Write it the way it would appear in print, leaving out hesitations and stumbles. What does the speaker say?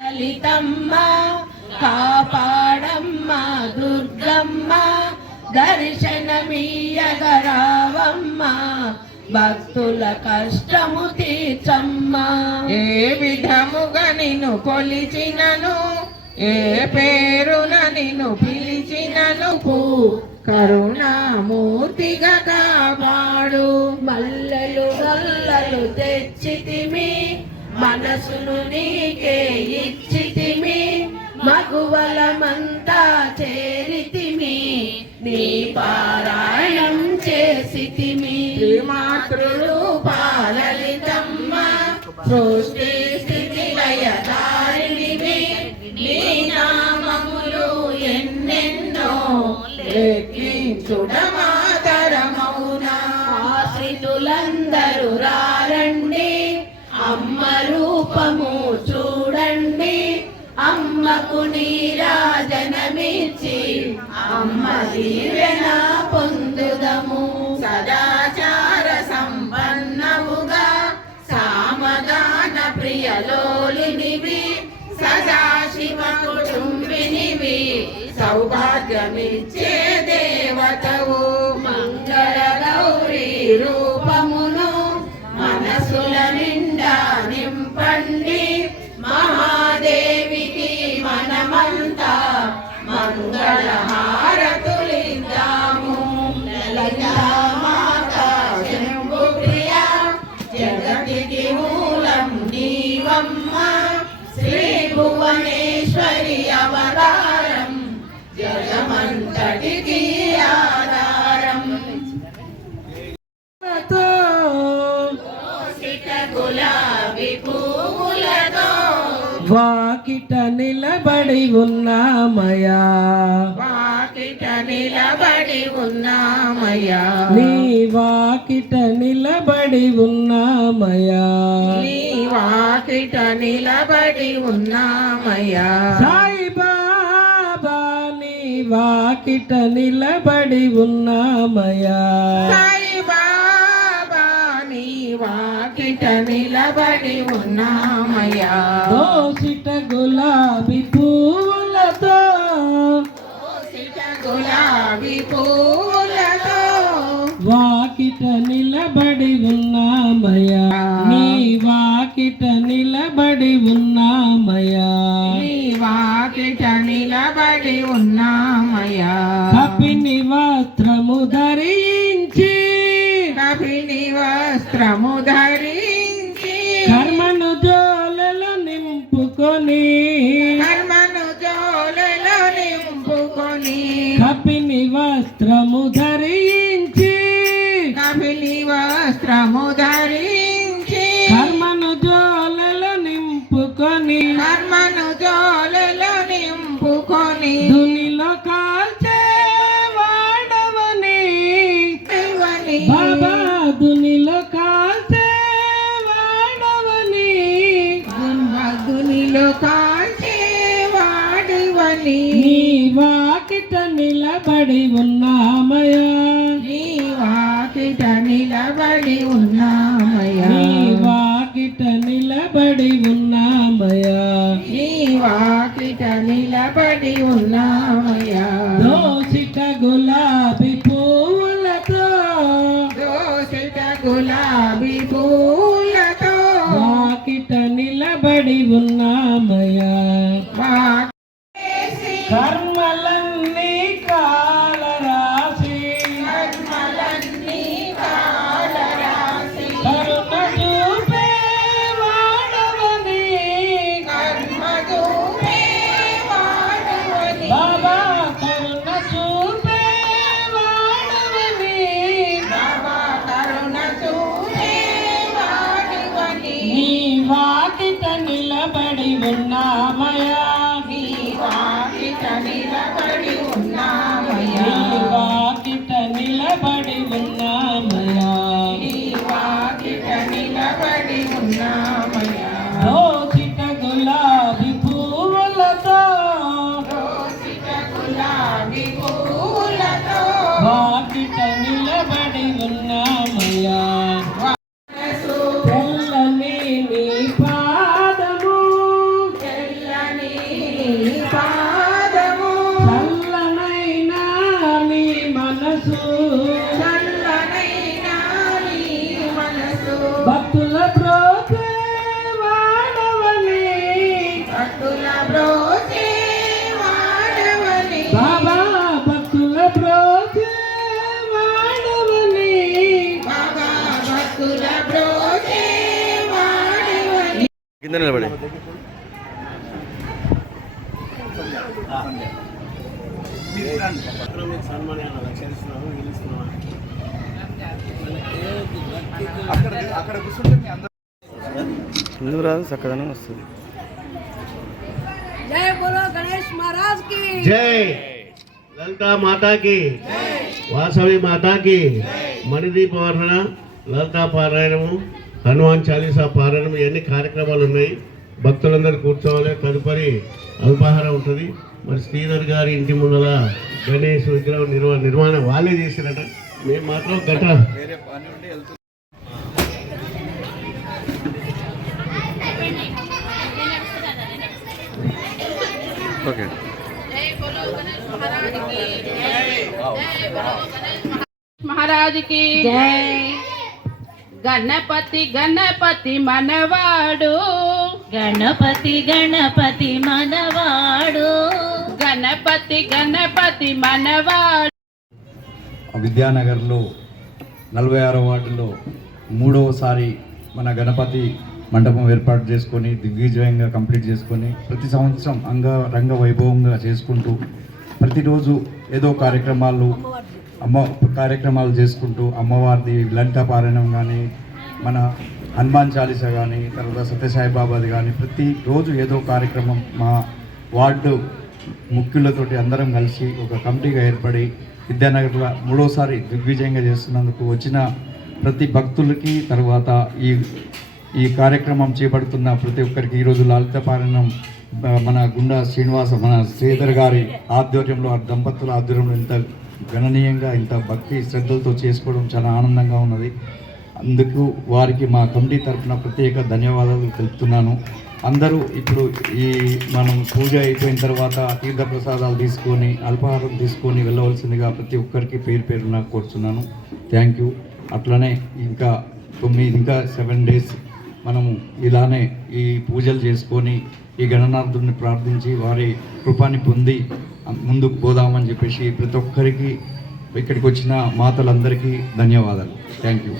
లలితమ్మ కాపాడమ్మ దుర్గమ్మ దర్శనమీయగరావమ్మ భక్తుల కష్టము తీర్చమ్మ. ఏ విధముగా నిన్ను కొలిచినను ఏ పేరున నిన్ను పిలిచినను కరుణామూర్తిగా కాపాడు. మల్లెలు గల్లలు తెచ్చితిమి మనసును నీకే ఇచ్చితిమి మగువలమంతా చేరితిమి నీ పారాయణం చేసితిమి. మాతృరూపాలలితమ్మ సృష్టి స్థితి లయదారిణివి నీ నామములు ఎన్నెన్నో లెక్కించుడమాతరమౌనా. ఆశ్రితులందరూ రారండి అమ్మ రూపము చూడండి అమ్మకు నీరాజనమిచ్చి అమ్మ దీవెన పొందుదము. సదాచార సంపన్నముగా సామగాన ప్రియలోలినివి సదాశివ కుటుంబినివి సౌభాగ్యమిచ్చే దేవతవు. మంగళ గౌరీ రూపమును మనసుల నిండా నింపండి మహాదేవికి మనమంతా మంగళ హారతులిద్దాము. లలితామాత శంభు ప్రియ జగతికి మూలం నీవమ్మ శ్రీ భువనేశ్వరి అవతారం జగమంతటికి ఆధారం. గులాబీ పువ్వులతో వాకిట నిలబడి ఉన్నామయ్యా వాకిట నిలబడి ఉన్నామయ్యా నీ వాకిట నిలబడి ఉన్నామయ్యా నీ వాకిట నిలబడి ఉన్నామయ్యా. సాయిబాబా నీ వాకిట నిలబడి ఉన్నామయ్యా వాకిట నిలబడి ఉన్నామయ్యా. దోసిట గులాబీ పువ్వులతో గులాబీ పూలతో వాకిట నిలబడి ఉన్నామయ్యా నీ వాకిట నిలబడి ఉన్నామయ్యా నీ వాకిట నిలబడి ఉన్నామయ్యా. కపిని వస్త్రము ధరించి కపిని వస్త్రము ధరించి కర్మను జోలలో నింపుకొని కర్మను జోలలో నింపుకొని కపిని వస్త్రము ధరించి కపిని వస్త్రము ధరించి కర్మను జోలలో నింపుకొని కర్మను జోలలో నింపుకొని దునిలో కాల్చే వాడవని బాబా దునిలో కాల్చే వాడవని దునిలో కాల్చే వాడివని నీ వాకిట నిలబడి ఉన్నామయ్యా నీ వాకిట నిలబడి ఉన్నామయ్యా. నీ వాకిట నిలబడి ఉన్నామయ్యా నీ వాకిట నిలబడి ఉన్నామయ్యా. దోసిట గులాబీ పువ్వులతో దోసిట గులాబీ పూలతో వాకిట నిలబడి ఉన్నామయ్యా కర్మలన్నీ కాలరాసి కర్మలన్నీ కాలరాసి కరుణ చూపే వాడవని కర్మ చూపే వాడవని బాబా కరుణ చూపే వాడవని బాబా కరుణ చూపే వాడవని నీ వాకిట నిలబడి ఉన్నామయ్యా నీ వాకిట నిలబడి ఉన్నామయ్యా. నీ వాకిట నిలబడి ఉన్నామయ్యా నీ వాకిట నిలబడి ఉన్నామయ్యా. దోసిట కింద నిలబడి ఎందుకు రాదు చక్కదనం వస్తుంది. జై బోలో గణేష్ మహారాజ్ కి జై లలితా మాతా కి వాసవి మాతా కి మణిదీప వర్ణన లలితా పారాయణము హనుమాన్ చాలీసా పారాయణం ఇవన్నీ కార్యక్రమాలు ఉన్నాయి. భక్తులందరూ కూర్చోవాలి. తదుపరి అల్పాహారం ఉంటుంది. మరి శ్రీధర్ గారి ఇంటి ముందర గణేష్ విగ్రహం నిర్మాణం వాళ్ళే చేసిరట. మేము మాత్రం గట ఓకే. మహారాజ్ కి జై గణపతి గణపతి మనవాడు గణపతి గణపతి మనవాడు గణపతి గణపతి మనవాడు. విద్యానగర్లో 46వ వార్డులో 3వసారి మన గణపతి మండపం ఏర్పాటు చేసుకొని దిగ్విజయంగా కంప్లీట్ చేసుకొని ప్రతి సంవత్సరం రంగ వైభవంగా చేసుకుంటూ ప్రతిరోజు ఏదో కార్యక్రమాలు చేసుకుంటూ అమ్మవారిది లలితా పారాయణం కానీ మన హనుమాన్ చాలీసా కానీ తర్వాత సత్యసాయిబాబాది కానీ ప్రతిరోజు ఏదో కార్యక్రమం మా వార్డు ముఖ్యులతోటి అందరం కలిసి ఒక కమిటీగా ఏర్పడి విద్యానగర్లో 3వసారి దిగ్విజయంగా చేస్తున్నందుకు వచ్చిన ప్రతి భక్తులకి తర్వాత ఈ కార్యక్రమం చేపడుతున్న ప్రతి ఒక్కరికి ఈరోజు లలిత పారాయణం మన గుండా శ్రీనివాస మన శ్రీధర్ గారి ఆధ్వర్యంలో దంపతుల ఆధ్వర్యంలో ఇంత గణనీయంగా ఇంత భక్తి శ్రద్ధలతో చేసుకోవడం చాలా ఆనందంగా ఉన్నది. అందుకు వారికి మా కమిటీ తరఫున ప్రత్యేక ధన్యవాదాలు తెలుపుతున్నాను. అందరూ ఇప్పుడు మనం పూజ అయిపోయిన తర్వాత తీర్థప్రసాదాలు తీసుకొని అల్పాహారం తీసుకొని వెళ్ళవలసిందిగా ప్రతి ఒక్కరికి పేరున కోరుతున్నాను. Thank you. అట్లనే ఇంకా 7 డేస్ మనము ఇలానే ఈ పూజలు చేసుకొని ఈ గణనాథుడిని ప్రార్థించి వారి కృపాని పొంది ముందుకు పోదామని చెప్పేసి ప్రతి ఒక్కరికి ఇక్కడికి వచ్చిన మాతలందరికీ ధన్యవాదాలు. Thank you.